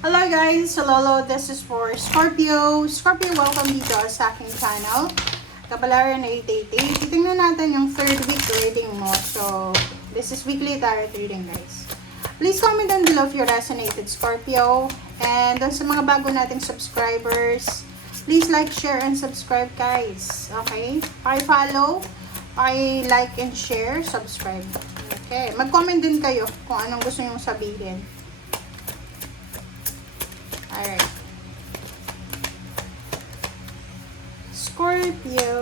Hello guys! Hello, this is for Scorpio. Scorpio, welcome dito sa aking channel. Kapalaran 888. Titingnan natin yung third week reading mo. So, this is weekly tarot reading guys. Please comment down below if you resonated Scorpio. And sa mga bago nating subscribers, please like, share, and subscribe guys. Okay? Paki-follow, paki-like and share, subscribe. Okay? Mag-comment din kayo kung anong gusto nyong sabihin. Alright. Scorpio.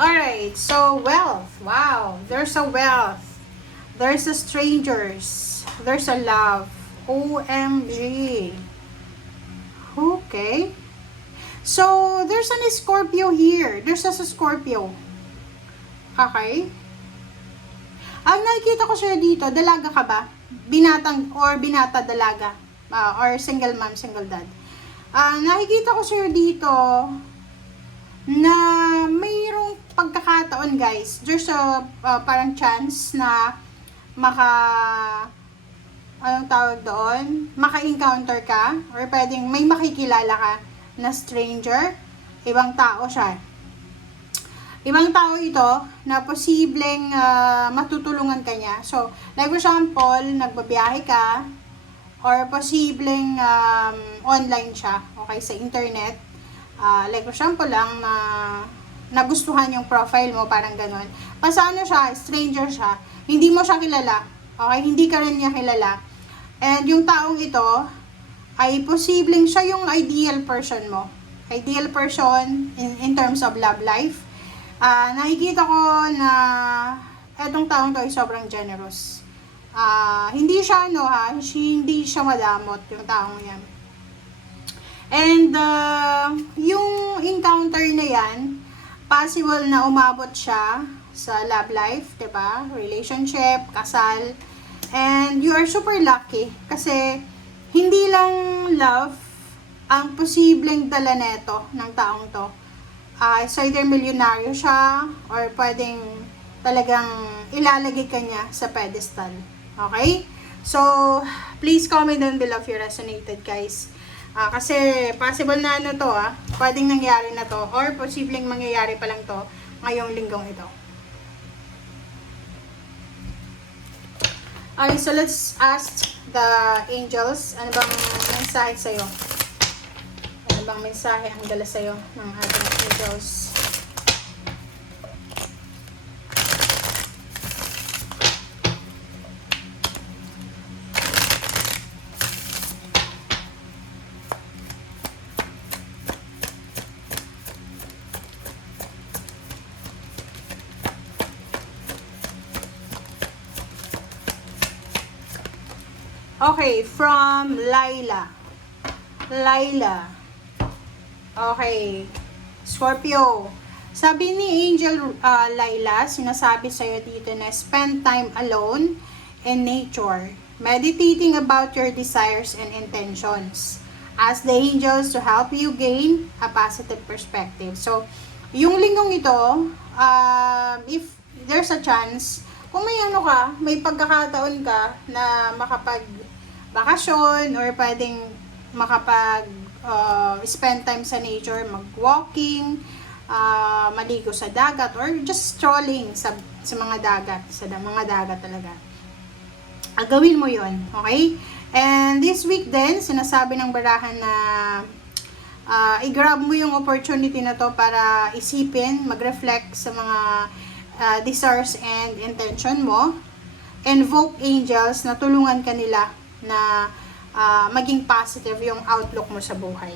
Alright, so wealth. Wow, there's a wealth. There's a strangers. There's a love. OMG. Okay. So, there's an Scorpio here. There's a Scorpio. Okay. Ang nakikita ko siya dito, dalaga ka ba? Binatang or binata dalaga. Or single mom, single dad. Nakikita ko siya dito na mayroong pagkakataon guys. There's a parang chance na anong tawag doon? Maka-encounter ka or pwedeng may makikilala ka na stranger. Ibang tao siya. Ibang tao ito na posibleng matutulungan ka niya. So, like for example, nagbabiyahe ka or posibleng online siya, okay, sa internet. Like for example lang na nagustuhan yung profile mo, parang ganun. Paano siya, stranger siya, hindi mo siya kilala, okay, hindi ka rin niya kilala. And yung taong ito ay posibleng siya yung ideal person mo. Ideal person in terms of love life. Nakikita ko na etong taong to ay sobrang generous. Hindi siya hindi siya madamot yung taong yan. And yung encounter na yan, possible na umabot siya sa love life, 'di ba? Relationship, kasal. And you are super lucky kasi hindi lang love ang posibleng dala neto ng taong to. So either milyonaryo siya or pwedeng talagang ilalagay ka niya sa pedestal. Okay? So, please comment down below if you resonated guys. Kasi possible na pwedeng nangyari na to or posibleng mangyayari pa lang to ngayong linggong ito. Okay, so let's ask the angels, ano bang mensahe sa'yo? Ano bang mensahe ang dala sa'yo ng ating angels? Okay, from Laila. Okay, Scorpio. Sabi ni Angel Laila, sinasabi sa'yo dito na spend time alone in nature, meditating about your desires and intentions. Ask the angels to help you gain a positive perspective. So, yung linggong ito, if there's a chance, kung may pagkakataon ka na makapag-bakasyon or pwedeng spend time sa nature, mag-walking, maligo sa dagat, or just strolling sa mga dagat, talaga. Gawin mo yon, okay? And this week din, sinasabi ng barahan na i-grab mo yung opportunity na to para isipin, mag-reflect sa mga desires and intention mo. Invoke angels na tulungan ka nila na maging positive yung outlook mo sa buhay.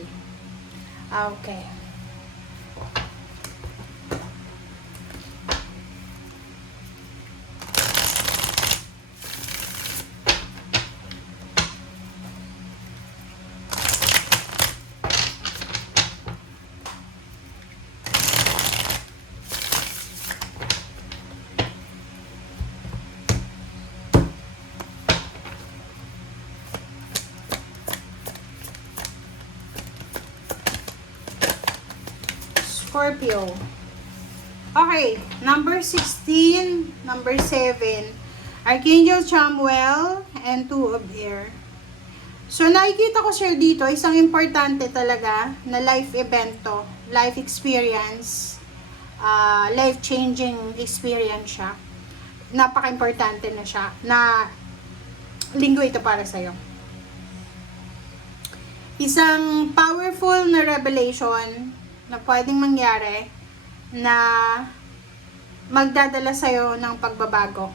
Okay. Scorpio. Okay, number 16, number 7. Archangel Chamuel, and Two of Air. So, nakikita ko sir dito, isang importante talaga na life event to, life experience, life-changing experience siya. Napaka-importante na siya, na linggo ito para sa'yo. Isang powerful na revelation na pwedeng mangyari na magdadala sa'yo ng pagbabago.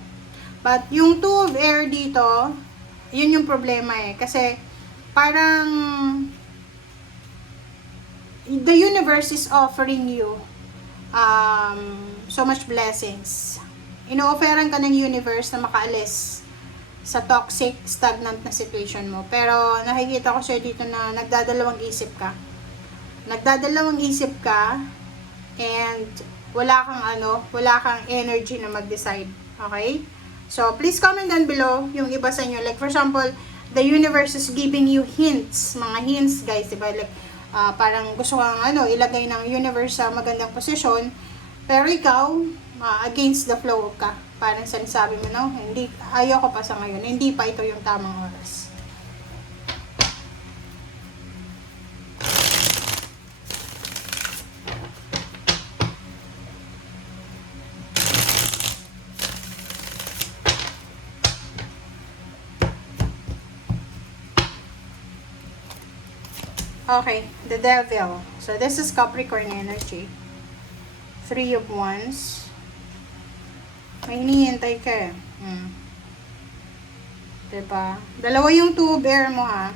But yung Two of Air dito, yun yung problema eh. Kasi parang the universe is offering you so much blessings. Ino-offeran ka ng universe na makaalis sa toxic, stagnant na situation mo. Pero nakikita ko siya dito na nagdadalawang isip ka. Nagdadalawang isip ka and wala kang energy na mag-decide. Okay? So, please comment down below yung iba sa inyo. Like, for example, the universe is giving you hints. Mga hints, guys, diba? Like, parang gusto kang, ilagay ng universe sa magandang posisyon. Pero ikaw, against the flow ka. Parang sinasabi mo, no? Hindi, ayoko pa sa ngayon. Hindi pa ito yung tamang oras. Okay, the Devil. So, this is Capricorn energy. 3 of Wands. May hinihintay ka eh. Diba? Dalawa yung Two of Air mo ha.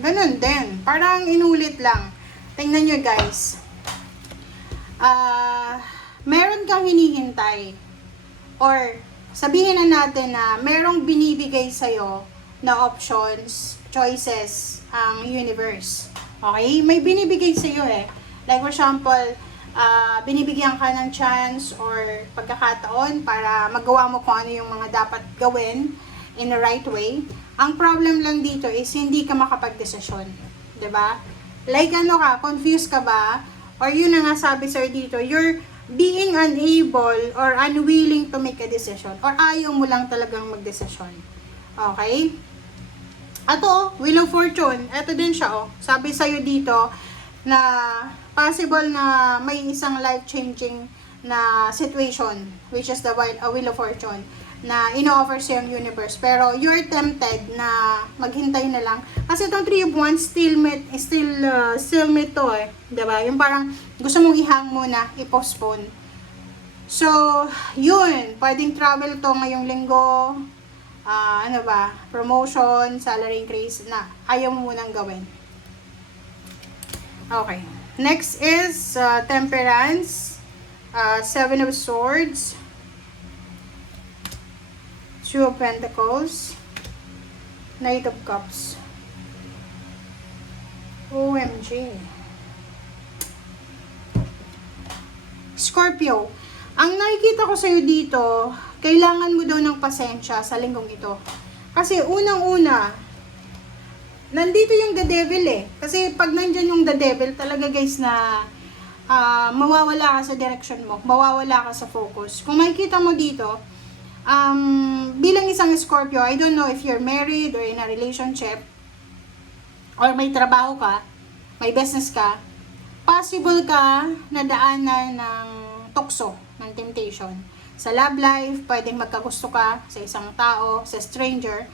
Ganun din. Parang inulit lang. Tingnan nyo guys. Meron kang hinihintay. Or, sabihin na natin na merong binibigay sa'yo na options, choices, ang universe. Okay? May binibigay sa iyo eh. Like for example, binibigyan ka ng chance or pagkakataon para magawa mo kung ano yung mga dapat gawin in the right way. Ang problem lang dito is hindi ka makapag-desisyon. 'Di ba? Like confused ka ba? Or yun na nga sabi sir dito, you're being unable or unwilling to make a decision. Or ayaw mo lang talagang mag-desisyon. Okay? Ato, Wheel of Fortune. Ito din siya, oh. Sabi sa'yo dito na possible na may isang life-changing na situation, which is the Wheel of Fortune, na ino-offer sa'yo yung universe. Pero you're tempted na maghintay na lang. Kasi itong 3 of Wands, stalemate to eh. Diba? Yung parang gusto mong ihang muna, i-postpone. So, yun. Pwedeng travel to ngayong linggo. Promotion, salary increase na ayaw mo munang gawin. Okay. Next is Temperance, 7 of Swords, 2 of Pentacles, Knight of Cups. OMG. Scorpio. Ang nakikita ko sa'yo dito, kailangan mo daw ng pasensya sa linggong ito. Kasi unang-una, nandito yung the devil eh. Kasi pag nandyan yung the devil, talaga guys na mawawala ka sa direction mo. Mawawala ka sa focus. Kung makikita mo dito, bilang isang Scorpio, I don't know if you're married or in a relationship, or may trabaho ka, may business ka, possible ka na daanan ng tukso, ng temptation. Sa love life, pwedeng magkagusto ka sa isang tao, sa stranger.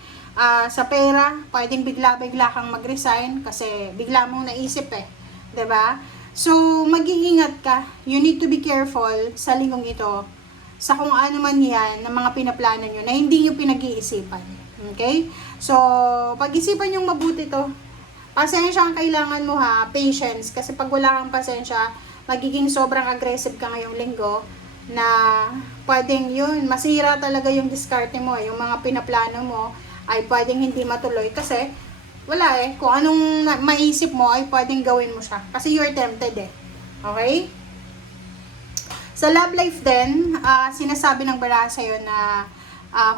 Sa pera, pwedeng bigla-bigla kang mag-resign kasi bigla mong naisip eh. 'Di ba? So, mag-iingat ka. You need to be careful sa linggong ito sa kung ano man yan ng mga pinaplano nyo na hindi nyo pinag-iisipan. Okay? So, pag-isipan yung mabuti to. Pasensya ang kailangan mo ha, patience. Kasi pag wala kang pasensya, magiging sobrang aggressive ka ngayong linggo na pwedeng yun, masira talaga yung diskarte mo, yung mga pinaplano mo ay pwedeng hindi matuloy kasi wala eh, kung anong maisip mo ay pwedeng gawin mo siya kasi you're tempted eh. Okay? Sa love life din, sinasabi ng bara sa'yo na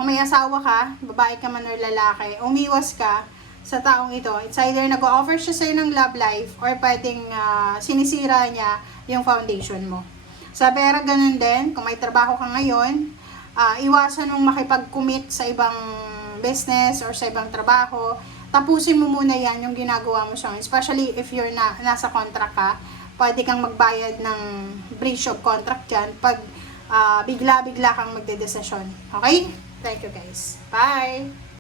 kung may asawa ka, babae ka man or lalaki, umiwas ka sa taong ito. It's either nag-offer siya sa'yo ng love life or pwedeng sinisira niya yung foundation mo. Sa pera, ganun din. Kung may trabaho ka ngayon, iwasan mong makipag-commit sa ibang business or sa ibang trabaho. Tapusin mo muna yan yung ginagawa mo sa especially if you're nasa contract ka, pwede kang magbayad ng breach of contract dyan pag bigla-bigla kang magdedesisyon. Okay? Thank you guys. Bye!